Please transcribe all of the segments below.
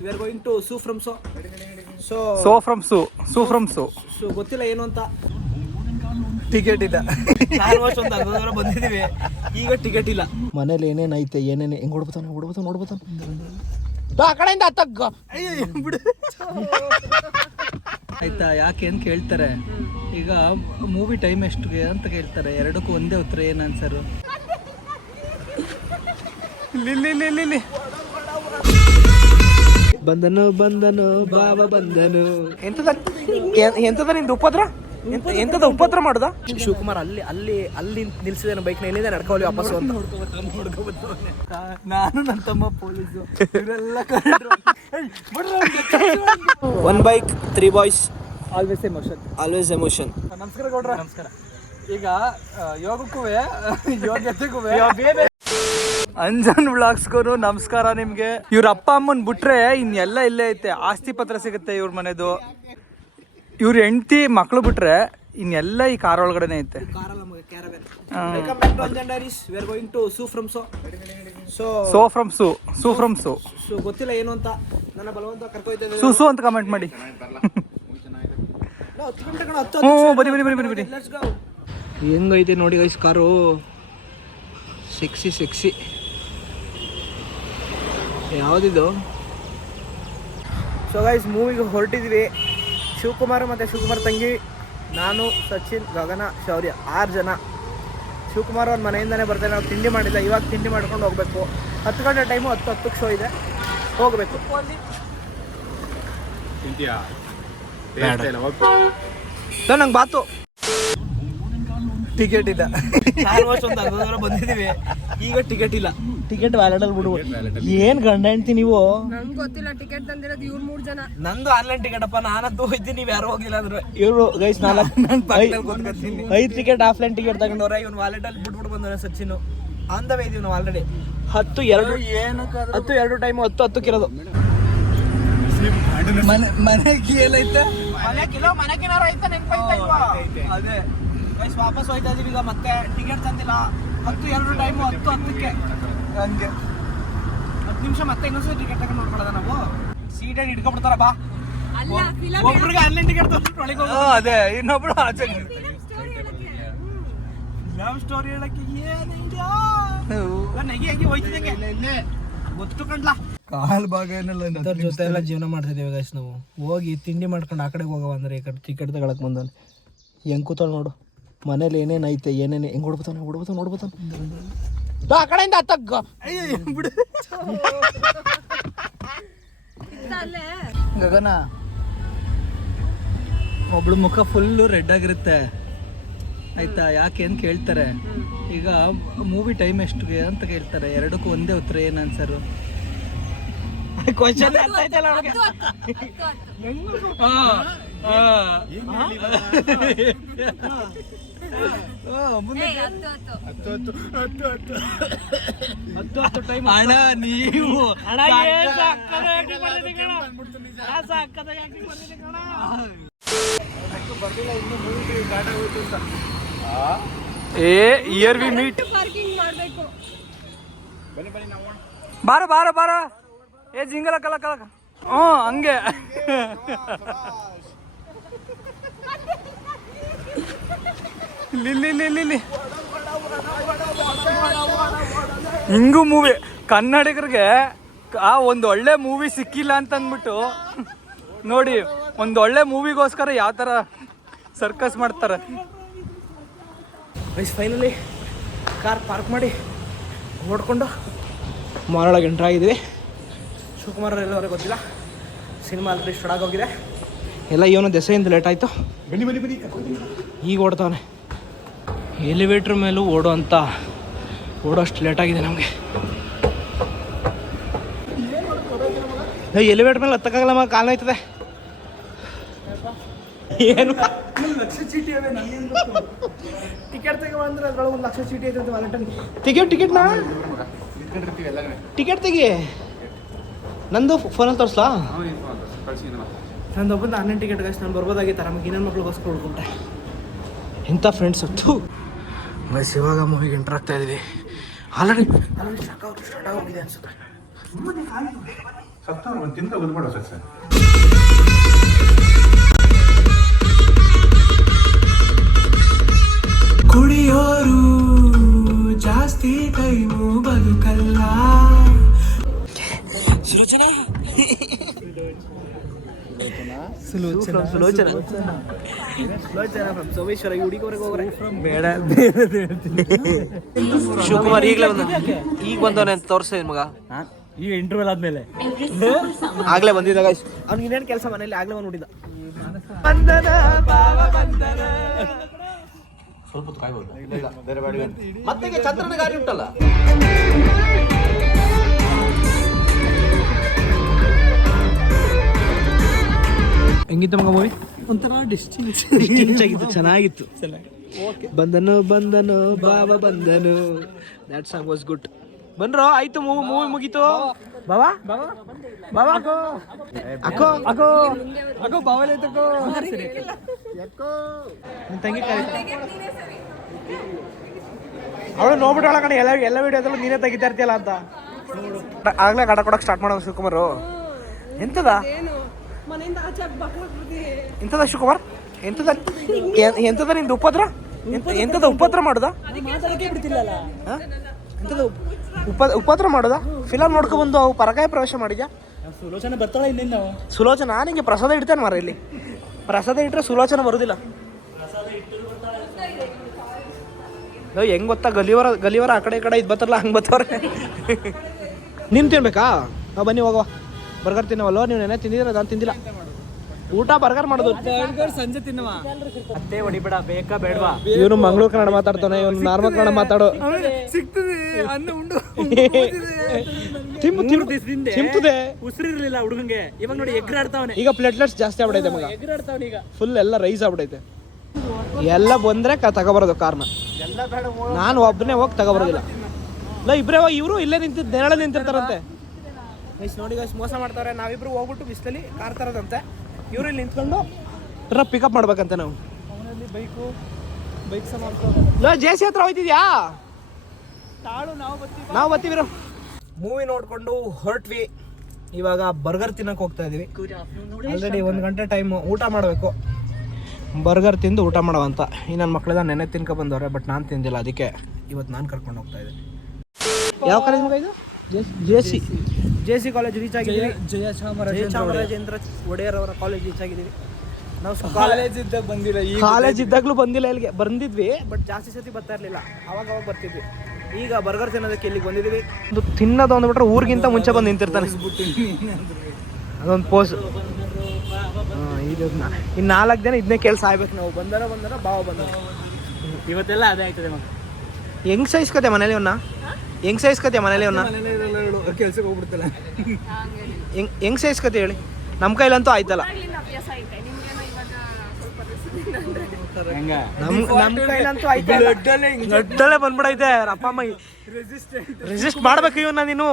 we are going to Su from So. So from Su. Su from Su. So ಗೊತ್ತಿಲ್ಲ ಏನು ಅಂತ ticket ಇಲ್ಲ. Almost ಒಂದು ಅರ್ಧ ದೂರ ಬಂದಿದ್ದೀವಿ, ಈಗ ಟಿಕೆಟ್ ಇಲ್ಲ. ಮನೇಲಿ ಏನೇನು ಐತೆ ಏನೇನು ಹೆಂಗೆ ನೋಡ್ಬೋತಾನೆ ಆ ಕಡೆಯಿಂದ ಹತ್ತಗ್ಗ ಬಿಡು ಆಯ್ತಾ. ಯಾಕೆ ಅಂತ ಕೇಳ್ತಾರೆ, ಈಗ ಮೂವಿ ಟೈಮ್ ಎಷ್ಟಿಗೆ ಅಂತ ಕೇಳ್ತಾರೆ, ಎರಡಕ್ಕೂ ಒಂದೇ ಉತ್ತರ. ಏನು ಆನ್ಸರು? ಲಿಲ್ಲಿ ಬಂದನು ಬಾಬಾ ಬಂದನು. ಎಂತದ ನಿಂದು ಉಪದ್ರ? ಎಂತದ ಉಪದ್ರ ಮಾಡುದ? ಶಿವಕುಮಾರ್ ಅಲ್ಲಿ ನಿಲ್ಸಿದೇನು ಬೈಕ್ ನ, ಎಲ್ಲಿಂದ ನಡ್ಕೊಳ್ಳಿ ವಾಪಸ್ ಅಂತ. ನಾನು ನನ್ನ ತಮ್ಮ police one bike 3 boys, always emotion. ನಮಸ್ಕಾರ ಗೌಡ್ರ. ನಮಸ್ಕಾರ. ಈಗ ಯೋಗ್ಯತೆಗೂ ಅಂಜನ್ ವ್ಲಾಗ್ಸ್ಗೂ ನಮಸ್ಕಾರ ನಿಮ್ಗೆ. ಇವ್ರ ಅಪ್ಪ ಅಮ್ಮನ್ ಬಿಟ್ರೆ ಇನ್ನೆಲ್ಲ ಇಲ್ಲೇ ಐತೆ. ಆಸ್ತಿ ಪತ್ರ ಸಿಗುತ್ತೆ ಇವ್ರ ಮನೆದು. ಇವ್ರ ಹೆಂಡತಿ ಮಕ್ಳು ಬಿಟ್ರೆ ಇನ್ನೆಲ್ಲ ಈ ಕಾರ್ ಒಳಗಡೆನೆ ಐತೆ. ಗೊತ್ತಿಲ್ಲ ಏನು ಅಂತ, ನನ್ನ ಬಲವಂತ ಕರ್ಕೊಯ್ತೇವೆ. ಸು ಅಂತ ಕಮೆಂಟ್ ಮಾಡಿ. ಬನ್ನಿ. ಹೆಂಗೈತೆ ನೋಡಿ ಗೈಸ್ ಕಾರು, ಸೆಕ್ಸಿ. ಯಾವುದಿದು? ಸೊ ಗೈಸ್ ಮೂವಿಗೆ ಹೊರಟಿದ್ವಿ. ಶಿವಕುಮಾರ್ ಮತ್ತು ಶಿವಕುಮಾರ್ ತಂಗಿ, ನಾನು, ಸಚಿನ್, ಗಗನ, ಶೌರ್ಯ 6 ಜನ. ಶಿವಕುಮಾರ್ ಅವ್ರ ಮನೆಯಿಂದನೇ ಬರ್ತಾರೆ. ನಾವು ತಿಂಡಿ ಮಾಡಿಲ್ಲ, ಇವಾಗ ತಿಂಡಿ ಮಾಡ್ಕೊಂಡು ಹೋಗ್ಬೇಕು. 10 ಗಂಟೆ ಟೈಮು, 10:10 ಶೋ ಇದೆ, ಹೋಗಬೇಕು. ನಂಗೆ ಬಾತು ಟಿಕೆಟ್ ಇಲ್ಲ. ಆಲ್ಮೋಸ್ಟ್ ಒಂದು ಅರ್ಧ ದೂರ ಬಂದಿದ್ದೀವಿ, ಈಗ ಟಿಕೆಟ್ ಇಲ್ಲ. ಟಿಕೆಟ್ ವ್ಯಾಲಿಡಲ್ಲಿ ಬಿಡುವ. ಏನ್ ಗಂಡ ಹೆಂಡ್ತಿ ನೀವು? ನಂಗೆ ಗೊತ್ತಿಲ್ಲ, ಟಿಕೆಟ್ ತಂದಿರೋದು ಇವ್ರು 3 ಜನ. ನಂದು ಆನ್ಲೈನ್ ಟಿಕೆಟ್ ಅಪ್ಪ, ನಾನಂತೂ ಹೋಯ್ತೀನಿ, ನೀವು ಯಾರು ಹೋಗಿಲ್ಲ ಅಂದ್ರೆ. ಇವರು ಗೈಸ್ 5 ಟಿಕೆಟ್ ಆಫ್ಲೈನ್ ಟಿಕೆಟ್ ತಗೊಂಡವ್ರೆ. ಇವ್ನು ವಾಲೆಟಲ್ಲಿ ಬಿಟ್ಬಿಟ್ಟು ಬಂದವ್ರೆ. ಸಚಿನ್ ಆನ್ ದ ವೇ ಇದೀವಿ ನಾವು ಆಲ್ರೆಡಿ. 10:02 ಟೈಮು, 10:10 ಇರೋದು. ಮನೆಗೆ ಏನೈತೆ? ಮನೆಗಿನಾರು ಐತೆ, ಅದೇ ಗೈಸ್ ವಾಪಸ್ ಹೋಯ್ತಾ ಇದೀವಿ ಈಗ. ಮತ್ತೆ ಟಿಕೆಟ್ ತಂದಿಲ್ಲ. 10:02 ಟೈಮು, 10:10ಕ್ಕೆ ಹಂಗೆ 10 ನಿಮಿಷ ಮತ್ತೆ ಇನ್ನೊಂದ್ಸರಿ ಟಿಕೆಟ್ ತಗೊಂಡು ನೋಡ್ಕೊಳ್ಳೋದ ನಾವು. ಸೀಟಲ್ಲಿ ಇಟ್ಕೊಬಿಡ್ತಾರ ಬಾ. ಒಬ್ರಿಗೆ ಆನ್ಲೈನ್ ಟಿಕೆಟ್ ತಗೊಂಡು ಅದೇ, ಇನ್ನೊಬ್ರು ಆಚೆ ಲವ್ ಸ್ಟೋರಿ ಹೇಳಕ್ಕೆ ಏನಿದೆಯಾ? ನೆಗೆ ಹೋಯ್ತಿದ್ದಂಗೆ ಗೊತ್ತು ಕಂಡ್ಲಾ. ಕಾಲ್ ಭಾಗ ಏನಿಲ್ಲ. ಜೊತೆ ಎಲ್ಲ ಜೀವನ ಮಾಡ್ತಿದ್ದೇವೆ ಗೈಸ್ ನಾವು. ಹೋಗಿ ತಿಂಡಿ ಮಾಡ್ಕೊಂಡು ಆ ಕಡೆಗೆ ಹೋಗವ ಅಂದ್ರೆ ಈ ಕಡೆ ಟಿಕೆಟ್ ತಗೊಳಕ್ ಬಂದವನು. ಹೆಂಗ್ ಕೂತಾಳ ನೋಡು. ಮನೇಲಿ ಏನೇನು ಐತೆ ಏನೇನು ಹೆಂಗೆ ನೋಡ್ಬೋತಾನೆ ಆ ಕಡೆಯಿಂದ ಹತ್ತಗ್ಗ ಬಿಡು. ಗಗನ ಒಬ್ಳು ಮುಖ ಫುಲ್ಲು ರೆಡ್ ಆಗಿರುತ್ತೆ ಆಯ್ತಾ. ಯಾಕೆ ಅಂತ ಕೇಳ್ತಾರೆ, ಈಗ ಮೂವಿ ಟೈಮ್ ಎಷ್ಟಿಗೆ ಅಂತ ಕೇಳ್ತಾರೆ, ಎರಡಕ್ಕೂ ಒಂದೇ ಉತ್ತರ. ಏನು ಆನ್ಸರು? ಕ್ವಶನ್ ಅರ್ಥ ಆಯ್ತಲ್ಲ ಅವ್ರಿಗೆ. ಅಣ್ಣ ನೀವು ಇಯರ್ ವಿ ಮೀಟ್. ಬಾರ ಏ ಜಿಂಗಲ ಕಲ ಹಂಗೆ. ಲಿಲ್ಲಿ ಹಿಂಗೂ ಮೂವಿ ಕನ್ನಡಿಗರಿಗೆ ಒಂದು ಒಳ್ಳೆ ಮೂವಿ ಸಿಕ್ಕಿಲ್ಲ ಅಂತ ಅಂದ್ಬಿಟ್ಟು ನೋಡಿ, ಒಂದು ಒಳ್ಳೆ ಮೂವಿಗೋಸ್ಕರ ಯಾವ ಥರ ಸರ್ಕಸ್ ಮಾಡ್ತಾರೆ. ಫೈನಲಿ ಕಾರ್ ಪಾರ್ಕ್ ಮಾಡಿ ನೋಡ್ಕೊಂಡು ಮಾರೊಳಗೆ ಎಂಟ್ರ್ ಆಗಿದ್ದೀವಿ. ಶಿವಕುಮಾರ್ ಎಲ್ಲವರೆಗೆ ಗೊತ್ತಿಲ್ಲ, ಸಿನಿಮಾ ಆಲ್ರೆಡಿ ಸ್ಟಾರ್ಟ್ ಆಗೋಗಿದೆ. ಎಲ್ಲ ಇವನು ದೆಸೆಯಿಂದ ಲೇಟ್ ಆಯಿತು. ಈಗ ಓಡ್ತಾವನೆ. ಎಲಿವೇಟ್ರ್ ಮೇಲೂ ಓಡೋಷ್ಟು ಲೇಟಾಗಿದೆ ನಮಗೆ. ಎಲಿವೇಟ್ರ್ ಮೇಲೆ ಹತ್ತಕ್ಕಾಗಲ್ಲ, ಮಗ ಕಾಲು ನೋಯ್ತದೆ. ಏನು ಲಕ್ಷ ಚೀಟಿ ಅವೆ. ಟಿಕೆಟ್ ತಗೊಂಡ್ರೆ ಅದ್ರೊಳಗೆ 1 ಲಕ್ಷ ಚೀಟಿ ಐತೆ ವಾಲೆಟಲ್ಲಿ. ಟಿಕೆಟ್ ತೆಗಿ. ನಂದು ಫೋನಲ್ಲಿ ತೋರಿಸ್ಲಾ? ನಂದು ಒಬ್ಬಂದು ಆನ್ಲೈನ್ ಟಿಕೆಟ್ ಗೈಸ್. ನಾನು ಬರ್ಬೋದಾಗಿತ್ತು ನಮಗೆ. ಇನ್ನೊಂದು ಮಕ್ಳಿಗೋಸ್ಕರ ಹುಡ್ಕೊಂಡೆ. ಇಂಥ ಫ್ರೆಂಡ್ಸ್ ಹೊತ್ತು ಬಸ್. ಇವಾಗ ಮೂವಿಗೆ ಎಂಟರ್ ಆಗ್ತಾ ಇದ್ದೀವಿ. ಆಲ್ರೆಡಿ ಸ್ಟಾರ್ಟ್ ಆಗೋಗಿದೆ ಅನ್ಸುತ್ತೆ. ಸತ್ತವ್ರು ಒಂದು ತಿಂತ ಬಂದ್ಬಿಡೋ ಸಕ್ಸಸ್. ಕುಡಿಯೋರು ಜಾಸ್ತಿ ಟೈಮು ಬದುಕಲ್ಲ. ಸುಲೋಚನಾ ಸೋಮೇಶ್ವರ ಹುಡುಗವ್ರಿಗೆ ಹೋಗ್ರೆ ಬೇಡ. ಶಿವಕುಮಾರ್ ಈಗಲೇ ಈಗ ಬಂದವನೇ ಅಂತ ತೋರಿಸ್ತೀನಿ ಮಗ. ಈಗ ಇಂಟರ್ವ್ಯೂಲ್ ಆದ್ಮೇಲೆ ಆಗ್ಲೇ ಬಂದಿದ್ದಾಗ ಅವ್ನಿಗೆ ಇನ್ನೇನು ಕೆಲಸ ಮನೇಲಿ ಆಗ್ಲೇ ಬಂದು ನೋಡಿದ. ಬಂದನ ಬಾವ ಬಂದನ. ಸ್ವಲ್ಪ ಹೊತ್ತು ಕಾಯ್ಬೋದು. ಬೇರೆ ಬಾಡಿ ಮತ್ತೆ ಚಂದ್ರನ ಗಾಡಿ ಉಂಟಲ್ಲ. ಹೆಂಗಿತ್ತು ಮಗ ಮೂವಿ? ಒಂಥರ ಡಿಸ್ಟಿಂಗ್ಸ್ ಆಗಿತ್ತು, ಚೆನ್ನಾಗಿತ್ತು. ಬಂದನು ಬಂದನು ಬಾವ ಬಂದನು. That song was good. ಬನ್ರೋ ಆಯ್ತು, ಮೂವಿ ಮುಗೀತು. ಬಾವಾ ಬಾವಾ ಅಕ್ಕೋ ಅಕ್ಕೋ ಅಕ್ಕೋ ಅಕ್ಕೋ ಬಾವಲೆ ತಗೋ. ನಿನ್ ತಂಗಿ ಅವಳು ನೋಡ್ಬಿಟ್ಟವಳ ಕಡೆ ಎಲ್ಲ ವಿಡಿಯೋದಲ್ಲೂ ನೀನೇ ತೆಗಿತಾ ಇರ್ತೀಯಲ್ಲ ಅಂತ. ಆಗ್ಲೇ ಕಡ ಕೊಡಕ್ ಸ್ಟಾರ್ಟ್ ಮಾಡೋದು ಶಿವಕುಮಾರ್. ಎಂತದ ಎಂತದ ಶಿವಕುಮಾರ್? ಎಂತದ ನಿಂದು ಉಪದ್ರ? ಎಂತದ ಉಪದ್ರ ಮಾಡುದ? ಎಂತದ ಉಪದ್ರ ಮಾಡೋದಾ? ಫಿಲಮ್ ನೋಡ್ಕೊ ಬಂದು ಅವು ಪರಕಾಯ ಪ್ರವೇಶ ಮಾಡಿದ್ಯಾ? ಸುಲೋಚನೆ ಬರ್ತಾಳೆ ಇನ್ನೇನು? ಸುಲೋಚನಾ ನಿಂಗೆ ಪ್ರಸಾದ ಇಡ್ತೇನೆ ಮಾರ. ಇಲ್ಲಿ ಪ್ರಸಾದ ಇಟ್ಟರೆ ಸುಲೋಚನ ಬರುದಿಲ್ಲ. ಹೆಂಗ್ ಗೊತ್ತಾ, ಗಲಿವರ ಆ ಕಡೆ ಈ ಕಡೆ ಇದು ಬರ್ತಾರಲ್ಲ ಹಂಗೆ ಬರ್ತಾವ್ರೆ. ನೀನು ತಿನ್ಬೇಕಾ? ಬನ್ನಿ ಹೋಗುವ. ಬರ್ಗರ್ ತಿನ್ನವಲ್ಲೋ ನೀವು? ನೆನೆ ತಿಂದಿದ್ರೆ ನಾನು ತಿಂದಿಲ್ಲ. ಊಟ ಬರ್ಗರ್ ಮಾಡೋದು ಸಂಜೆ ತಿನ್ನವ. ಅತ್ತೆ ಹೊಡಿಬೇಡ, ಬೇಕಾ ಬೇಡವಾ? ಇವನು ಮಂಗಳೂರು ಕನ್ನಡ ಮಾತಾಡ್ತಾನೆ, ಇವನು ನಾರ್ಮಲ್ ಕನ್ನಡ ಮಾತಾಡೋ. ಸಿಗ್ತದೆ ಅನ್ನ ಉಂಡು ಚಿಮ್ತದೆ. ಉಸಿರಿರ್ಲಿಲ್ಲ ಹುಡುಗಂಗೆ. ಇವಾಗ ನೋಡಿ ಎಗ್ರಾಡ್ತಾವನೆ. ಈಗ ಪ್ಲೇಟ್ಲೆಟ್ಸ್ ಜಾಸ್ತಿ ಆಗ್ಬಿಡೈತೆ ಮಗ. ಎಗ್ರಾಡ್ತಾವನೆ ಈಗ. ಫುಲ್ ಎಲ್ಲ ರೈಸ್ ಆಗ್ಬಿಡೈತೆ. ಎಲ್ಲ ಬಂದ್ರೆ ತಗೊಬರೋದು ಕಾರ್ನ. ನಾನು ಒಬ್ಬನೇ ಹೋಗಿ ತಗೊಬರೋದಿಲ್ಲ. ಇಲ್ಲ ಇಬ್ಬರೇ ಹೋಗಿ, ಇವರು ಇಲ್ಲೇ ನೆರಳಲ್ಲಿ ನಿಂತಿರ್ತಾರಂತೆ. ನೋಡಿ ಮೋಸ ಮಾಡ್ತಾರೆ. ನಾವಿಬ್ರು ಹೋಗ್ಬಿಟ್ಟು ಬಿಸಿಲಲ್ಲಿ ಕಾರ್ ತರೋದಂತೆ. ಇವರು ಇಲ್ಲಿ ನಿಂತ್ಕೊಂಡು ಪಿಕಪ್ ಮಾಡ್ಬೇಕಂತೆ ನಾವು. ಬೈಕ್ ಜೆ.ಸಿ ಹತ್ರ ಹೋಯ್ತಿದ್ಯಾ? ನಾವು ಬರ್ತೀವಿ. ಮೂವಿ ನೋಡ್ಕೊಂಡು ಹೊರಟ್ವಿ. ಇವಾಗ ಬರ್ಗರ್ ತಿನ್ನಕ್ಕೆ ಹೋಗ್ತಾ ಇದೀವಿ. ಆಲ್ರೆಡಿ 1 ಗಂಟೆ ಟೈಮ್. ಊಟ ಮಾಡಬೇಕು. ಬರ್ಗರ್ ತಿಂದು ಊಟ ಮಾಡೋವಂತ. ಈ ನನ್ನ ಮಕ್ಕಳೆಲ್ಲ ನೆನೆ ತಿನ್ಕೊ ಬಂದವ್ರೆ, ಬಟ್ ನಾನು ತಿಂದಿಲ್ಲ. ಅದಕ್ಕೆ ಇವತ್ತು ನಾನು ಕರ್ಕೊಂಡು ಹೋಗ್ತಾ ಇದ್ದೀನಿ. ಯಾವ ಕಾಲೇಜ್ ಮಗ ಇದು? ಜೆ.ಸಿ ಕಾಲೇಜ್ ರೀಚ್ ಆಗಿದ್ದೀವಿ. ಜಯಚಾಮರಾಜೇಂದ್ರ ಒಡೆಯರ್ ಅವರ ಕಾಲೇಜ್ ರೀಚ್ ಆಗಿದ್ದೀವಿ. ನಾವು ಕಾಲೇಜ್ ಇದ್ದಾಗ ಬಂದಿಲ್ಲ. ಕಾಲೇಜ್ ಇದ್ದಾಗಲೂ ಬಂದಿಲ್ಲ. ಇಲ್ಲಿಗೆ ಬಂದಿದ್ವಿ, ಬಟ್ ಜಾಸ್ತಿ ಸತಿ ಬರ್ತಾ ಇರಲಿಲ್ಲ. ಅವಾಗ ಬರ್ತಿದ್ವಿ. ಈಗ ಬರ್ಗರ್ ತಿನ್ನೋದಕ್ಕೆ ಇಲ್ಲಿಗೆ ಬಂದಿದ್ದೀವಿ. ತಿನ್ನೋದು ಅಂದ್ಬಿಟ್ರೆ ಊರಿಗಿಂತ ಮುಂಚೆ ಬಂದು ನಿಂತಿರ್ತಾನೆ. ಅದೊಂದು ಪೋಸ್. ಇನ್ನು 4 ದಿನ ಇದನ್ನೇ ಕೆಲಸ ಆಗ್ಬೇಕು ನಾವು. ಬಂದರ ಬಾವ ಬಂದರ. ಇವತ್ತೆಲ್ಲ ಅದೇ ಆಯ್ತದೆ ಮಗ. ಹೆಂಗ್ ಸಹಿಸ್ಕತೆ ಮನೇಲಿ ಅವನ್ನ? ಹೆಂಗ್ ಸಹಿಸ್ಕತೆ ಮನೇಲಿ ಅವನ್ನ? ಕೆಲ್ಸಕ್ಕೆ ಹೋಗ್ಬಿಡ್ತಲ್ಲ. ಹೆಂಗ್ ಸಹಿಸ್ಕತೆ ಹೇಳಿ? ನಮ್ಮ ಕೈಲಂತೂ ಆಯ್ತಲ್ಲ. ನಮ್ಮ ಕೈಲಂತೂ ಆಯ್ತಲ್ಲ. ದೊಡ್ಡಲ್ಲೇ ಬಂದ್ಬಿಡೈತೆ. ಅಪ್ಪ ಅಮ್ಮ ರೆಸಿಸ್ಟ್ ಮಾಡ್ಬೇಕು ಇವನ್ನ ನೀನು.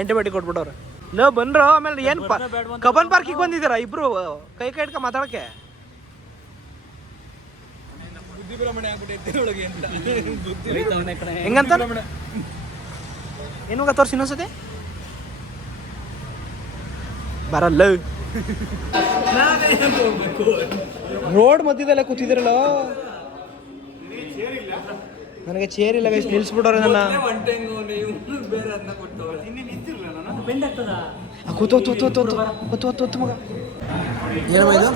ಆಂಟಿಬಯೋಟಿಕ್ ಕೊಟ್ಬಿಟ್ಟವ್ರೆ. ಲೋ ಬಂದ್ರು. ಆಮೇಲೆ ಏನು ಕಬ್ಬನ್ ಪಾರ್ಕಿಗೆ ಬಂದಿದ್ದೀರಾ ಇಬ್ರು ಕೈ ಇಟ್ಕ ಮಾತಾಡಕ್ಕೆ? ಹೆಂಗಂತ ಏನು ತೋರ್ಸಿ ಇನ್ನೊಂದ್ಸತಿ ಬರಲ್ಲ. ರೋಡ್ ಮಧ್ಯದಲ್ಲೇ ಕೂತಿದಿರಲ್ಲ. ನನಗೆ ಚೇರ್ ಇಲ್ಲ ಗೈಸ್, ನಿಲ್ಸ್ಬಿಟ್ಟವ್ರೆ ನನ್ನ. ಕೂತು ಮಗ. ಏನಮ್ಮ ಇದು?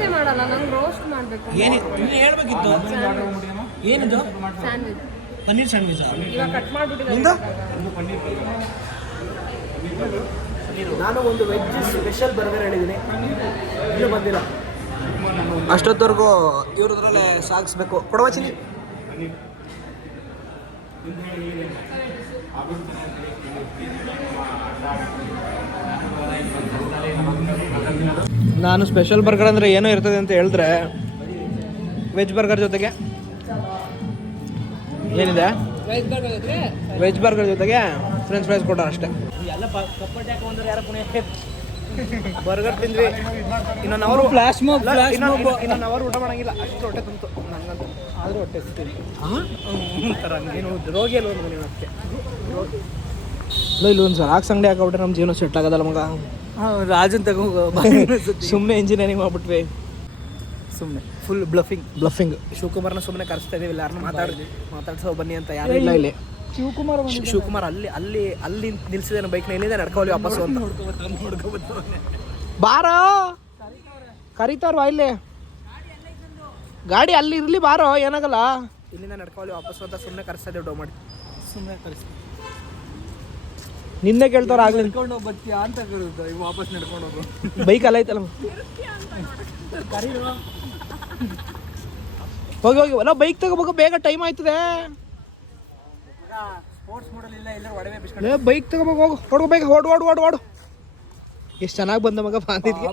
ಏನು ಹೇಳ್ಬೇಕಿತ್ತು? ಏನಿದು? ಪನ್ನೀರ್ ಸ್ಯಾಂಡ್ವಿಚ್. ನಾನು ಒಂದು ವೆಜ್ ಸ್ಪೆಷಲ್ ಬರ್ಗರ್ ಹೇಳಿದ್ದೀನಿ, ಇನ್ನೂ ಬಂದಿಲ್ಲ. ಅಷ್ಟೊತ್ತವರೆಗೂ ಇವ್ರದ್ರಲ್ಲೇ ಸಾಗಿಸ್ಬೇಕು. ಕೊಡುವ ಚಿನ್ನಿ. ನಾನು ಸ್ಪೆಷಲ್ ಬರ್ಗರ್ ಅಂದರೆ ಏನೋ ಇರ್ತದೆ ಅಂತ ಹೇಳಿದ್ರೆ, ವೆಜ್ ಬರ್ಗರ್ ಜೊತೆಗೆ ಏನಿದೆ? ವೆಜ್ ಬರ್ಗರ್ ಜೊತೆಗೆ ಫ್ರೆಂಚ್ ಫ್ರೈಸ್ ಕೊಟ್ಟಾರ ಅಷ್ಟೇ. ಬರ್ಗರ್ ತಿಂದ್ವಿ. ಇನ್ನೊಂದು ಅವರು ಇನ್ನೊಂದು ಅವರು ಊಟ ಮಾಡೋಂಗಿಲ್ಲ, ಅಷ್ಟು ಹೊಟ್ಟೆ ತುಂಬಿತು ನಂಗಂತೂ. ಆದರೂ ಹೊಟ್ಟೆ ಸಿಗ್ತೀನಿ. ನೀನು ರೋಗಿ ಅಲ್ವ ನೀವು? ಅದಕ್ಕೆ ಇಲ್ಲಿ ಒಂದು ಜೆರಾಕ್ಸ್ ಅಂಗಡಿ ಹಾಕೊಬಿಟ್ರೆ ನಮ್ಮ ಜೀವನ ಸೆಟ್ ಆಗೋದಲ್ಲ ಮಗ. ರಾಜನ್ ತಗೋ ಸುಮ್ಮನೆ ಇಂಜಿನಿಯರಿಂಗ್ ಮಾಡ್ಬಿಟ್ವಿ. ಸುಮ್ಮನೆ ಫುಲ್ ಬ್ಲಫಿಂಗ್. ಶಿವಕುಮಾರ್ನ ಸುಮ್ಮನೆ ಕರೆಸ್ತಾ ಇದೀವಿ, ಯಾರನ್ನ ಮಾತಾಡ್ಸೋ ಬನ್ನಿ ಅಂತ ಯಾರು ಇಲ್ಲ ಇಲ್ಲಿ. ಶಿವಕುಮಾರ್ ಅಲ್ಲಿ ನಿಲ್ಸಿದಾನೆ ಬೈಕ್ನ, ಇಲ್ಲಿಂದ ನಡ್ಕೊಳ್ಳಿ ವಾಪಸ್ಸು ಅಂತ. ಬಾರೋ ಕರೀತಾರ ಬಾ, ಇಲ್ಲಿ ಗಾಡಿ ಅಲ್ಲಿ ಇರ್ಲಿ ಬಾರೋ, ಏನಾಗಲ್ಲ, ಇಲ್ಲಿಂದ ನಡ್ಕೊಳ್ಳಿ ವಾಪಸ್ಸು ಅಂತ ಸುಮ್ಮನೆ ಕರೆಸ್ತಾ ಇದ್ದೀವಿ. ಡೋ ಮಾಡಿ ಸುಮ್ಮನೆ ಕಳಿಸ್ತೀನಿ. ನಿನ್ನೆ ಕೇಳ್ತಾರ ಆಗ್ಲಿ ನಡ್ಕೊಂಡು ಹೋಗ್ಬತ್ತೀಯಾ ಅಂತ ಕರೀದು, ಈಗ ವಾಪಸ್ ನಡ್ಕೊಂಡು ಹೋಗು. ಬೈಕ್ ಅಲ್ಲ ಐತಲ್ಲ, ಹೋಗಿ ಅಲ್ಲ ಬೈಕ್ ತಗೋಬೇಕು, ಬೇಗ ಟೈಮ್ ಆಯ್ತದೆ. ಸ್ಪೋರ್ಟ್ಸ್ ಮಾಡಲ್ ಇಲ್ಲ, ಇಲ್ಲ ಒಡವೆ ಬಿಸ್ಕೊಂಡು ಬೈಕ್ ತಗೋಬೇಕು, ಹೋಗು ಹೊಡ್ಕೊ ಬೇಗ, ಓಡು. ಎಷ್ಟು ಚೆನ್ನಾಗಿ ಬಂದ ಮಗ ಬಾಂಧಿದ್ಗೆ.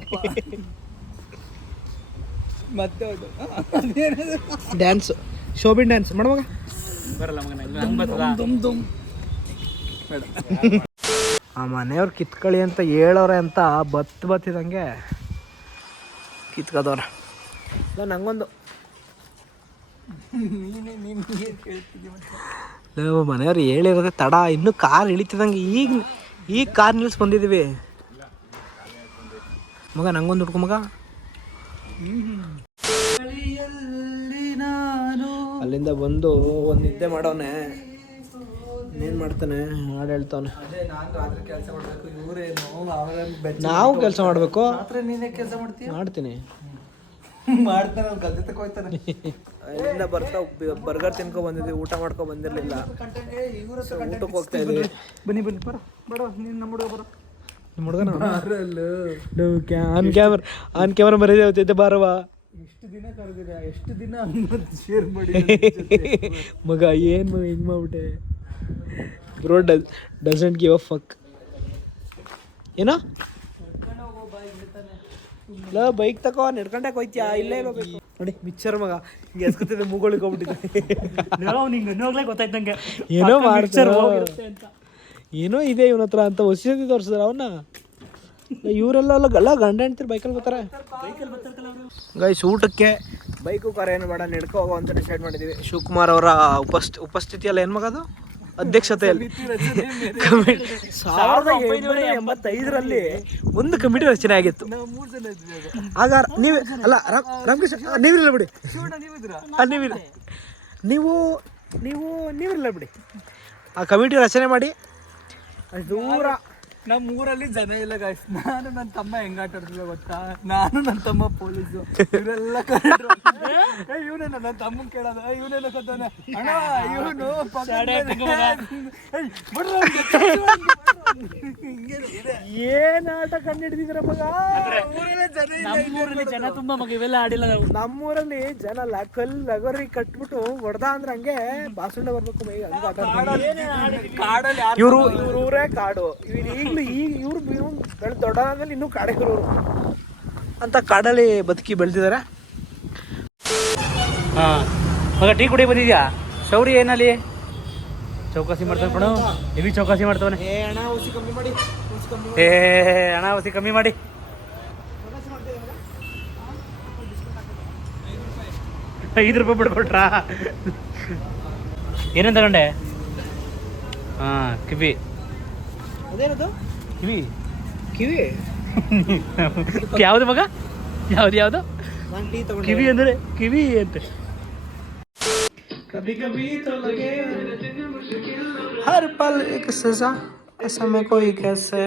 ಮತ್ತೆ ಡ್ಯಾನ್ಸ್, ಶೋಬಿನ್ ಡ್ಯಾನ್ಸ್ ಮಾಡ ಮಗ. ಬರಲ್ಲ ಮಗನ. ಆ ಮನೆಯವ್ರು ಕಿತ್ಕೊಳ್ಳಿ ಅಂತ ಹೇಳೋರೆ ಅಂತ ಬತ್ತಿದಂಗೆ ಕಿತ್ಕೋದವ್ರೆ. ಇಲ್ಲ ನಂಗೊಂದು ಮನೆಯವ್ರು ಹೇಳಿರೋದೆ ತಡ, ಇನ್ನೂ ಕಾರ್ ಇಳಿತಿದಂಗೆ ಈಗ ಕಾರ್ ನಿಲ್ಸಿ ಬಂದಿದ್ದೀವಿ ಮಗ. ನಂಗೊಂದು ಹುಡ್ಕೊ ಮಗ. ಅಲ್ಲಿಂದ ಬಂದು ಒಂದು ನಿದ್ದೆ ಮಾಡೋನೆ, ಇನ್ನೇನು ಮಾಡ್ತಾನೆ, ಹಾಡು ಹೇಳ್ತಾನೆ. ನಾವು ಕೆಲಸ ಮಾಡಬೇಕು. ನೀನೇ ಕೆಲಸ ಮಾಡ್ತೀಯ? ಮಾಡ್ತೀನಿ. ಮಾಡ್ತಾನೆ, ಅವ್ನು ಗದ್ದೆ ತಕ ಹೋಗ್ತಾನೆ. ಇಲ್ಲಿಂದ ಬರ್ತಾ ಬರ್ಗರ್ ತಿನ್ಕೊ ಬಂದಿದ್ವಿ, ಊಟ ಮಾಡ್ಕೊ ಬಂದಿರಲಿಲ್ಲ, ಊಟಕ್ಕೆ ಹೋಗ್ತಾ ಇದ್ವಿ. ಬನ್ನಿ ಬರೋ ನೀನು ನಮ್ಮ ಹುಡುಗ ಬರೋ. ನಿಮ್ಮ ಹುಡುಗನ ಆನ್ ಕ್ಯಾಮ್ರಾ ಮರ್ಯಾದೆ ಹೋಗ್ತೈತೆ ಬಾರವ. ಎಷ್ಟು ದಿನ ಕರೆದಿರ, ಎಷ್ಟು ದಿನ ಶೇರ್ ಮಾಡಿ ಮಗ. ಏನು ಮಗ ಹಿಂಗೆ ಮಾಡ್ಬಿಟ್ಟೆ bro. Doesn't give a fuck. ಏನೋ ಇಲ್ಲ ಬೈಕ್ ತಗೋ, ನಡ್ಕೊಂಡಾಗ ಹೋಯ್ತಿಯಾ? ಇಲ್ಲೇ ಇರೋಬೇಕು ನೋಡಿ ಮಿಕ್ಚರ್ ಮಗ. ಹಿಂಗೆ ಎಸ್ಕೊತಿದ್ದೆ, ಮೂಗಳಿಗೆ ಹೋಗ್ಬಿಟ್ಟಿದ್ದೆ. ನಿಂಗೆ ಗೊತ್ತಾಯ್ತಂಗೆ ಏನೋ ಮಾಡ್ತಾರೆ, ಏನೋ ಇದೆ ಇವನ ಹತ್ರ ಅಂತ ಹೊಸ ತೋರಿಸಿದಾರೆ ಅವನ್ನ. ಇವರೆಲ್ಲ ಗಂಡ ಹೆಂಡ್ತಿರು ಬೈಕಲ್ಲಿ ಬರ್ತಾರೆ. ಗೈಸ್ ಊಟಕ್ಕೆ ಬೈಕು ಕಾರ್ ಏನು ಬೇಡ, ನಡ್ಕೊ ಹೋಗೋ ಅಂತ ಡಿಸೈಡ್ ಮಾಡಿದ್ದೀವಿ. ಶಿವಕುಮಾರ್ ಅವರ ಉಪಸ್ಥಿತಿಯಲ್ಲ ಏನು ಮಗದು, ಅಧ್ಯಕ್ಷತೆಯಲ್ಲಿ 1985ರಲ್ಲಿ ಒಂದು ಕಮಿಟಿ ರಚನೆ ಆಗಿತ್ತು. ಆಗ ನೀವು ಅಲ್ಲ ರಾಮಕೃಷ್ಣ, ನೀವಿರಲ್ಲ ಬಿಡಿ, ನೀವಿರಲ್ಲ ಬಿಡಿ. ಆ ಕಮಿಟಿ ರಚನೆ ಮಾಡಿ ದೂರ. ನಮ್ಮ ಊರಲ್ಲಿ ಜನ ಇಲ್ಲ ಗಾಯ್ಸ್. ನಾನು ನನ್ನ ತಮ್ಮ ಹೆಂಗ ಆಟ ಆಡ್ತಿದ್ದೆ ಗೊತ್ತಾ? ನಾನು ನನ್ನ ತಮ್ಮ ಪೊಲೀಸು, ಇವರೆಲ್ಲ ಇವನೇ ನನ್ನ ತಮ್ಮನ ಕೇಳೋದು, ಇವನೇನ ಕತ್ತಾನೆ ಅಣ್ಣ, ಇವನು ಏನ್ ಆಟ ಕಂಡು ಹಿಡಿದಿದ್ರ ಮಗ. ನಮ್ಮೂರಲ್ಲಿ ಜನ ತುಂಬಾ ಮಗ, ಇವೆಲ್ಲ ಆಡಿಲ್ಲ ನಾವು. ನಮ್ಮೂರಲ್ಲಿ ಜನ ಅಲ್ಲ, ಕಲ್ಲು ಲಗೋರಿ ಕಟ್ಬಿಟ್ಟು ಹೊಡೆದ ಅಂದ್ರೆ ಹಂಗೆ ಬಾಸುಂಡ ಬರ್ಬೇಕು ಮೈ, ಹಂಗ ಆಟ ಕಾಡಲ್ಲಿ ಇವ್ರೂರೇ ಕಾಡು. ಇವ್ರು ಬೆಳೆದು ದೊಡ್ಡದಾದ್ಮೇಲೆ ಇನ್ನೂ ಕಾಡೇರು ಅಂತ ಕಾಡಲ್ಲಿ ಬದುಕಿ ಬೆಳೆದಿದ್ದಾರೆ. ಮಗ ಟೀ ಕುಡಿ ಬಂದಿದ್ಯಾ? ಶೌರಿ ಏನಲ್ಲಿ ಚೌಕಾಸಿ ಮಾಡ್ತಾನೆ ಕಣೋ, ಹೆವಿ ಚೌಕಾಸಿ ಮಾಡ್ತಾವನೆ. ಅಣ್ಣ ಹುಸಿ ಕಮ್ಮಿ ಮಾಡಿ, ಹಣ ಹೊಸಿ ಕಮ್ಮಿ ಮಾಡಿ. ₹5 ಬಿಡ್ಕೊಟ್ರಾ? ಏನೇನು ತಗೊಂಡೆ? ಕಿವಿ. ಅದೇನದು ಕಿವಿ ಯಾವುದು ಮಗ? ಯಾವುದು ನಾನು ಟೀ ತಗೊಂಡೆ. ಕಿವಿ ಅಂದರೆ ಕಿವಿ ಅಂತೆ. कभी कभी तो लगे हर पल एक सजा, ऐसा में कोई कैसे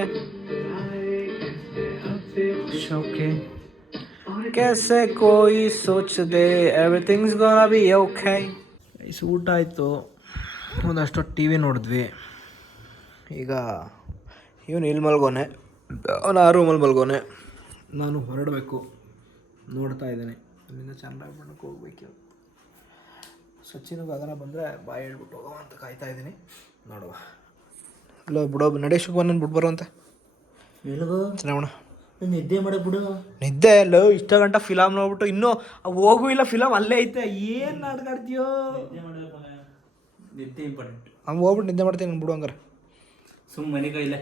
शौके कैसे कोई सोच दे एवरीथिंग्स गोना बी ओके. ಊಟ ಆಯಿತು, ಒಂದಷ್ಟು ಟಿ ವಿ ನೋಡಿದ್ವಿ. ಈಗ ಇವನು ಇಲ್ಲಿ ಮಲ್ಗೋನೆ, ಅವನು ಆ ರೂಮಲ್ಲಿ ಮಲ್ಗೋನೆ, ನಾನು ಹೊರಡಬೇಕು. ನೋಡ್ತಾ ಇದ್ದೇನೆ, ಅಲ್ಲಿಂದ ಚನ್ನರಾಯಪಟ್ಟಣಕ್ಕೆ ಹೋಗ್ಬೇಕು. ಸಚಿನ್ ಗಗನ ಬಂದರೆ ಬಾಯಿ ಹೇಳ್ಬಿಟ್ಟು ಹೋಗೋ ಅಂತ ಕಾಯ್ತಾ ಇದ್ದೀನಿ. ನೋಡುವ ಇಲ್ಲ ಬಿಡೋ, ನಡೆಶಕ್ಕೆ ಬಂದು ಬಿಟ್ಟು ಬರೋ ಅಂತ ಚೆನ್ನಾಗೋಣ. ನಿದ್ದೆ ಮಾಡಕ್ ಬಿಡು. ನಿದ್ದೆ ಅಲ್ಲ, ಇಷ್ಟ ಗಂಟ ಫಿಲಮ್ ನೋಡ್ಬಿಟ್ಟು ಇನ್ನೂ ಹೋಗು ಇಲ್ಲ, ಫಿಲಮ್ ಅಲ್ಲೇ ಐತೆ. ಏನು ನಾಡ್ಕಾಡ್ತೀಯೋ? ನಿದ್ದೆ ಇಂಪಾರ್ಟೆಂಟ್. ಹಂಗೆ ಹೋಗ್ಬಿಟ್ಟು ನಿದ್ದೆ ಮಾಡ್ತೀನಿ ನಾನು, ಬಿಡು ಹಂಗಾರೆ. ಸುಮ್ಮನೆ ಕೈಲೆ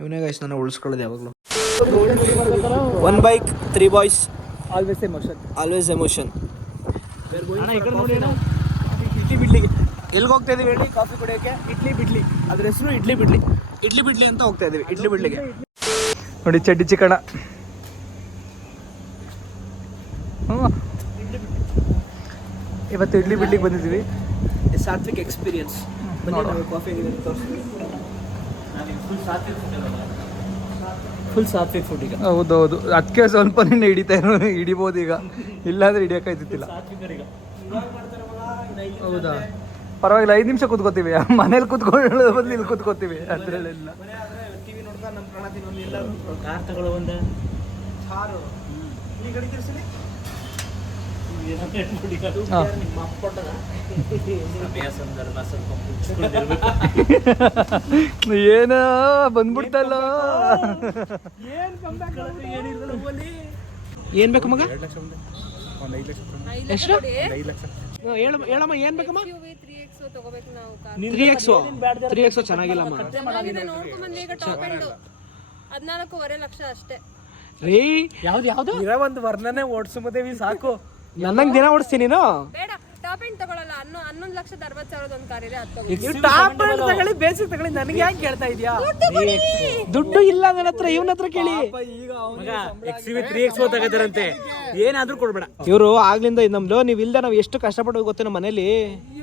ಇವನೇ ಗಾಯ್ಸ್ ನಾನು ಉಳಿಸ್ಕೊಳ್ಳೋದು ಯಾವಾಗಲೂ. 1 bike 3 boys, always emotion. Always emotion. ಅಣ್ಣ ಈ ಕಡೆ ನೋಡಿ ಅಣ್ಣ, ಇಲ್ಲಿ ಬಿಡ್ಲಿಕ್ಕೆ ಎಲ್ಲಿಗೆ ಹೋಗ್ತಾ ಇದೀವಿ ಹೇಳಿ ಕಾಫಿ ಕುಡಿಯೋಕ್ಕೆ? ಇಡ್ಲಿ ಬಿಡ್ಲಿ, ಅದ್ರ ಹೆಸರು ಇಡ್ಲಿ ಬಿಡ್ಲಿ ಅಂತ ಹೋಗ್ತಾ ಇದೀವಿ. ಇಡ್ಲಿ ಬಿಡ್ಲಿಗೆ ನೋಡಿ ಚಡ್ಡಿ ಚಿಕ್ಕಣ. ಇವತ್ತು ಇಡ್ಲಿ ಬಿಡ್ಲಿಗೆ ಬಂದಿದ್ದೀವಿ. Sattvic experience. Coffee full sattvic food ಈಗ. ಹೌದೌದು, ಅದಕ್ಕೆ ಸ್ವಲ್ಪ ಹಿಡಿಬೋದು ಈಗ, ಇಲ್ಲಾಂದ್ರೆ ಹಿಡಿಯೋಕ್ಕಾಯ್ತಿಲ್ಲ. ಹೌದಾ, ಪರವಾಗಿಲ್ಲ, 5 ನಿಮಿಷ ಕೂತ್ಕೋತೀವಿ. ಮನೇಲಿ ಕೂತ್ಕೊಳ್ಳೋದು ಬದಲು ಇಲ್ಲಿ ಕೂತ್ಕೋತೀವಿ. ಅದರಲ್ಲೆಲ್ಲ ಟಿವಿ ನೋಡ್ತಾ ನಮ್ಮ ಪ್ರಾಣ ತಿನ್ನೋದು. ಎಲ್ಲ ಕಾರ್ ತಗೊಳ್ಳೋ ಒಂದು ಚಾರು ಈ ಗಡಿ ತಿರ್ಸಲಿ. ಏನ ಬಂದ್ಬಿಡ್ತಲ್ಲ. ಏನ್ ಬೇಕು ಮಗ? ಎಷ್ಟು? ಹೇಳಮ್ಮ, ಏನ್ ಬೇಕಮ್ಮ? 3X ಚೆನ್ನಾಗಿಲ್ಲಮ್ಮ. 14.5 ಲಕ್ಷ ಅಷ್ಟೇ ರೀ. ಯಾವ್ದು ಇರೋ ಒಂದು ವರ್ಣನೆ ಓಡಿಸ್ಬೋದೇವಿ ಸಾಕು. ನನ್ನಂಗ್ ದಿನ ಓಡಿಸ್ತೀನಿ ನೀನು. ಬೇಡ, ಟಾಪ್ ಎಂಡ್ ತಗೊಳ್ಳಲ್ಲ. 11,60,000 ಒಂದು ಕಾರ್ ಇದೆ, ಅದು ತಗೋ. ನೀವು ಟಾಪ್ ಎಂಡ್ ತಗೊಳ್ಳಿ, ಬೇಸಿಕ್ ತಗೊಳ್ಳಿ. ನನಗೆ ಯಾಕೆ ಕೇಳ್ತಾ ಇದೀಯಾ? ದುಡ್ಡು ಇಲ್ಲ ನನ್ನ ಹತ್ರ, ಇವನ ಹತ್ರ ಕೇಳಿ. XUV 3X ತಗೋತಾರಂತೆ, ಏನಾದ್ರೂ ಕೊಡ್ಬೇಡ. ಇವರು ಆಗ್ಲಿಂದ ನಮ್ದು ನೀವು ಇಲ್ದ ನಾವು ಎಷ್ಟು ಕಷ್ಟಪಟ್ಟು ಗೊತ್ತೇ ನಮ್ಮ ಮನೇಲಿ.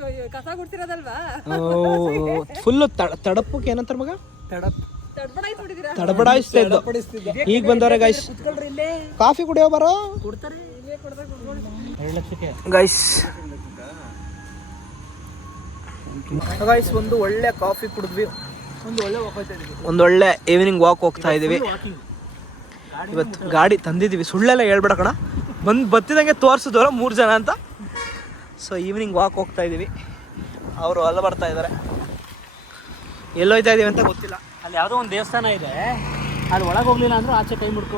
ಅಯ್ಯೋ, ಕಸ ಗುಡ್ತಿರೋದಲ್ವಾ? ಫುಲ್ ತಡಪಕ್ಕೆ ಏನಂತಾರ ಮಗ? ತಡಬಡಾಯಿಸ್ತಾ ಇದ್ದು. ಈಗ ಬಂದವ್ರೆ ಗೈಸ್, ಕಾಫಿ ಕುಡಿಯೋ ಬರೋ ಗೈಸ್. ಗೈಸ್ ಒಂದು ಒಳ್ಳೆ ಕಾಫಿ ಕುಡಿದ್ವಿ, ಒಂದು ಒಳ್ಳೆ ಈವ್ನಿಂಗ್ ವಾಕ್ ಹೋಗ್ತಾ ಇದೀವಿ. ಇವತ್ತು ಗಾಡಿ ತಂದಿದ್ದೀವಿ, ಸುಳ್ಳೆಲ್ಲ ಹೇಳ್ಬೇಡ ಕಣ. ಬತ್ತಿದಂಗೆ ತೋರಿಸಿದವರ 3 ಜನ ಅಂತ. ಸೊ ಈವ್ನಿಂಗ್ ವಾಕ್ ಹೋಗ್ತಾ ಇದೀವಿ. ಅವರು ಅಲ್ಲ ಬರ್ತಾ ಇದ್ದಾರೆ. ಎಲ್ಲೋಯ್ತಾ ಇದೀವಿ ಅಂತ ಗೊತ್ತಿಲ್ಲ. ಅಲ್ಲಿ ಯಾವುದೋ ಒಂದು ದೇವಸ್ಥಾನ ಇದೆ, ಅಲ್ಲಿ ಒಳಗೆ ಹೋಗ್ಲಿಲ್ಲ ಅಂದ್ರೆ ಆಚೆ ಕೈ ಮುಕ್ಕ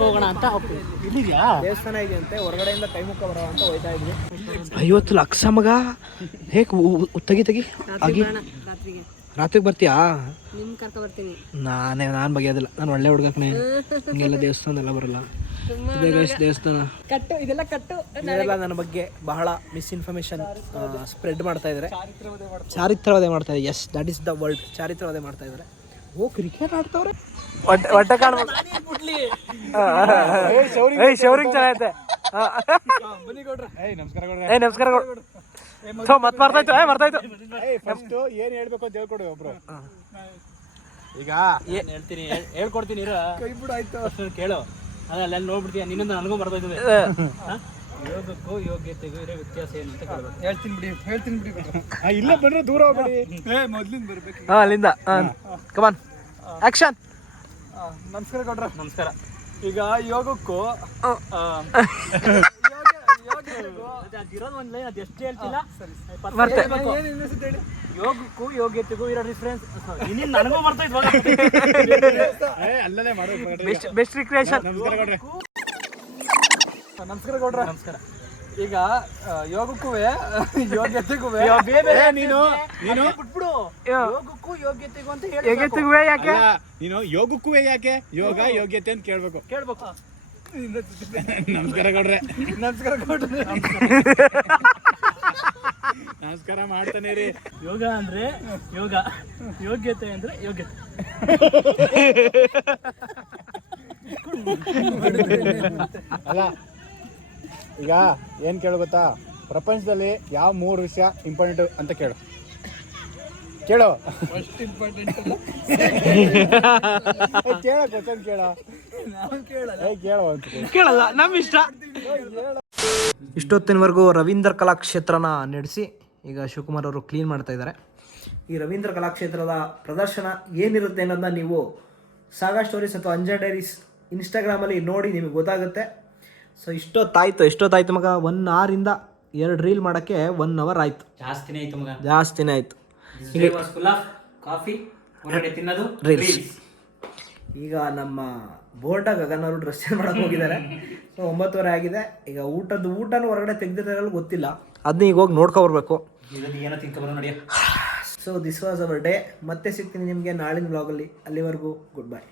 ಹೋಗೋಣ ಅಂತ ಹೋಗ್ತೀವಿ. ಇಲ್ಲಿದ್ಯಾ ದೇವಸ್ಥಾನ ಇದೆಯಂತೆ, ಹೊರಗಡೆಯಿಂದ ಕೈ ಮುಕ್ಕ ಬರೋ ಅಂತ ಹೋಯ್ತಾ ಇದ್ವಿ. 50 ಲಕ್ಷ ಮಗ, ಹೇಗೆ ತೆಗಿ ಆಗಿ ರಾತ್ರಿಗೆ ಬರ್ತೀಯಾ? ನಾನು ಬಗೆಯೋದಿಲ್ಲ, ನಾನು ಒಳ್ಳೆ ಹುಡುಗನೇ. ಹಿಂಗೆಲ್ಲ ದೇವಸ್ಥಾನ ಬರಲ್ಲ. ದೇವಸ್ಥಾನ ಇದೆಲ್ಲ ನನ್ನ ಬಗ್ಗೆ ಬಹಳ ಮಿಸ್ಇನ್ಫಾರ್ಮೇಶನ್ ಸ್ಪ್ರೆಡ್ ಮಾಡ್ತಾ ಇದ್ದಾರೆ. ಚಾರಿತ್ರವಧೆ ಮಾಡ್ತಾ ಇದ್ದಾರೆ. Yes, that is the world. ಚಾರಿತ್ರವಧೆ ಮಾಡ್ತಾ ಇದ್ದಾರೆ. ಓ, ಕ್ರಿಕೆಟ್ ಆಡ್ತವ್ರೆ. ಒಟ್ಟ ಕಾಣ್ಬೇಕು. ಶೌರಿಂಗ್ ಚೆನ್ನಾಗೈತೆ. ನಮಸ್ಕಾರ. ಮತ್ ಮರ್ತಾಯ್ತು. ಏನ್ ಹೇಳ್ಬೇಕು ಅಂತ ಹೇಳ್ಕೊಡಿ ಒಬ್ರು. ಈಗ ಏನ್ ಹೇಳ್ತೀನಿ, ಹೇಳ್ಕೊಡ್ತೀನಿ. ಕೈ ಬಿಡು, ಆಯ್ತು ಕೇಳು. ಅಲ್ಲ ನೋಡ್ಬಿಡ್ತೀಯ, ನಿನ್ನೊಂದು ನನಗೂ ಬರ್ತಾಯ್ತದೆ. ಯೋಗಕ್ಕೂ ಯೋಗ್ಯತೆಗೂ ಇರೋ ವ್ಯತ್ಯಾಸ ಏನು ಅಂತ ಕೇಳ್ಬೇಕು. ಹೇಳ್ತೀನಿ ಬಿಡಿ. ಇಲ್ಲೇ ಬಂದ್ರೆ ದೂರ ಹೋಗ್ಬೇಡಿ, ಮೊದ್ಲಿಂದ ಬರ್ಬೇಕು. ಅಲ್ಲಿಂದ ಕಮಾನ್ ಆಕ್ಷನ್. ನಮಸ್ಕಾರ ಕೊಡ್ರ. ನಮಸ್ಕಾರ. ಈಗ ಯೋಗಕ್ಕೂ ಅದಿರೋದು ಒಂದು ಲೈನ್, ಅದು ಎಷ್ಟು ಹೇಳ್ತಿಲ್ಲ. ಯೋಗಕ್ಕೂ ಯೋಗ್ಯತೆಗೂ ಇರೋ ಡಿಫ್ರೆನ್ಸ್ ನನಗೂ ಬರ್ತಾ ಇದ್ವಾಗ. ಅಲ್ಲೇ ಮಾಡೋ ಬೆಸ್ಟ್ ರಿಕ್ರಿಯೇಷನ್. ನಮಸ್ಕಾರ ಕೊಡ್ರ. ನಮಸ್ಕಾರ. ಈಗ ಯೋಗಕ್ಕೂ ಯೋಗ್ಯತೆಗೂ ನೀನು ಬಿಟ್ಬಿಡು. ಯೋಗಕ್ಕೂ ಯೋಗ್ಯತೆಗೂ ಅಂತ ಯೋಗ್ಯತೆಗೂ ಯಾಕೆ? ನೀನು ಯೋಗಕ್ಕೂ ಯಾಕೆ ಯೋಗ ಯೋಗ್ಯತೆ ಅಂತ ಕೇಳ್ಬೇಕು. ನಮಸ್ಕಾರ ಕೊಡ್ರೆ. ನಮಸ್ಕಾರ ಮಾಡ್ತಾನೆ ರೀ. ಯೋಗ ಅಂದ್ರೆ ಯೋಗ, ಯೋಗ್ಯತೆ ಅಂದ್ರೆ ಯೋಗ್ಯತೆ. ಅಲ್ಲ, ಈಗ ಏನ್ ಕೇಳು ಗೊತ್ತಾ? ಪ್ರಪಂಚದಲ್ಲಿ ಯಾವ 3 ವಿಷಯ ಇಂಪಾರ್ಟೆಂಟ್ ಅಂತ ಕೇಳು. ಫಸ್ಟ್ ಇಂಪಾರ್ಟೆಂಟ್ ಕೇಳಲ್ಲ, ನಮ್ಮ ಇಷ್ಟ. ಇಷ್ಟೊತ್ತಿನವರೆಗೂ ರವೀಂದ್ರ ಕಲಾಕ್ಷೇತ್ರನ ನಡೆಸಿ ಈಗ ಶಿವಕುಮಾರ್ ಅವರು ಕ್ಲೀನ್ ಮಾಡ್ತಾ ಇದ್ದಾರೆ. ಈ ರವೀಂದ್ರ ಕಲಾಕ್ಷೇತ್ರದ ಪ್ರದರ್ಶನ ಏನಿರುತ್ತೆ ಅನ್ನೋದನ್ನ ನೀವು ಸಾಗಾ ಸ್ಟೋರೀಸ್ ಅಥವಾ ಅಂಜಾ ಡೈರೀಸ್ ಇನ್ಸ್ಟಾಗ್ರಾಮಲ್ಲಿ ನೋಡಿ ನಿಮಗೆ ಗೊತ್ತಾಗುತ್ತೆ. ಸೊ ಇಷ್ಟೊತ್ತಾಯ್ತು ಮಗ. 1 ಅವರಿಂದ 2 ರೀಲ್ ಮಾಡೋಕ್ಕೆ 1 ಅವರ್ ಆಯಿತು. ಜಾಸ್ತಿನೇ ಆಯಿತು. ಕಾಫಿ ತಿನ್ನೋದು ರೀಲ್ಸ್. ಈಗ ನಮ್ಮ ಬೋರ್ಡ ಗಗನ್ ಅವರು ಡ್ರೆಸ್ ಚೇಂಜ್ ಮಾಡಕ್ಕೆ ಹೋಗಿದ್ದಾರೆ. ಸೊ 9:30 ಆಗಿದೆ. ಈಗ ಊಟನೂ ಹೊರಗಡೆ ತೆಗ್ದಿರಲ್ಲ, ಗೊತ್ತಿಲ್ಲ. ಅದನ್ನ ಈಗ ಹೋಗಿ ನೋಡ್ಕೊಬರ್ಬೇಕು. So this was our day. ಮತ್ತೆ ಸಿಗ್ತೀನಿ ನಿಮಗೆ ನಾಳಿನ ವ್ಲಾಗಲ್ಲಿ. ಅಲ್ಲಿವರೆಗೂ ಗುಡ್ ಬೈ.